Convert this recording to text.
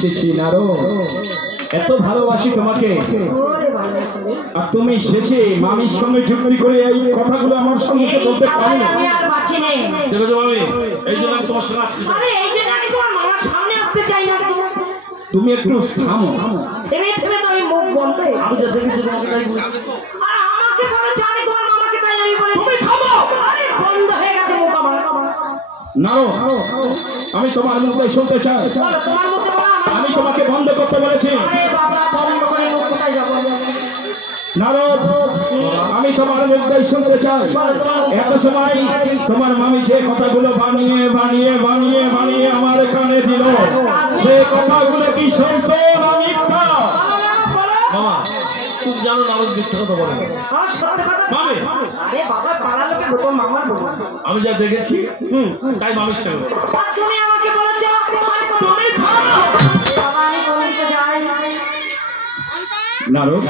এসেছি নারদ, এত ভালোবাসি তোমাকে, আর তুমি শেষে মামির সঙ্গে যুক্তি করে এই কথাগুলো আমার সঙ্গে বলতে পারো না। দেখো মামি, এই জন্য আমি তোমার সঙ্গে আসতে চাই। এই জন্য আমি তোমার মামার সামনে আসতে চাই না। তুমি একটু থামো। থেমে থেমে তো আমি মুখ বন্ধ। আমি যা দেখেছি তোমাকে তাই বলি। আর আমাকে বলে জানি তোমার মামাকে তাই আমি বলেছি। তুমি থামো। আরে বন্ধ হয়ে গেছে মুখ আমার। নাও, আমি তোমার মুখটাই শুনতে চাই। তোমার মুখে বলা, আমি তোমাকে বন্ধ করতে বলেছি। আরে বাবা, বন্ধ করে মুখ কোথায় যাব? নারদ, আমি তোমার মুখটাই শুনতে চাই। এত সময় তোমার মামি যে কথাগুলো বানিয়ে বানিয়ে বানিয়ে বানিয়ে আমার কানে দিল, সে কথাগুলো কি সত্য না মিথ্যা? মামা, তুমি জানো না আমি মিথ্যা কথা বলে। মামি, আরে বাবা, পাড়া লোকে তোমার মামার বলো। আমি যা দেখেছি তাই মামির সঙ্গে। তুমি আমাকে বলেছো তুমি থামো। বাবা, আমি কোন দিকে যাই? নারদ,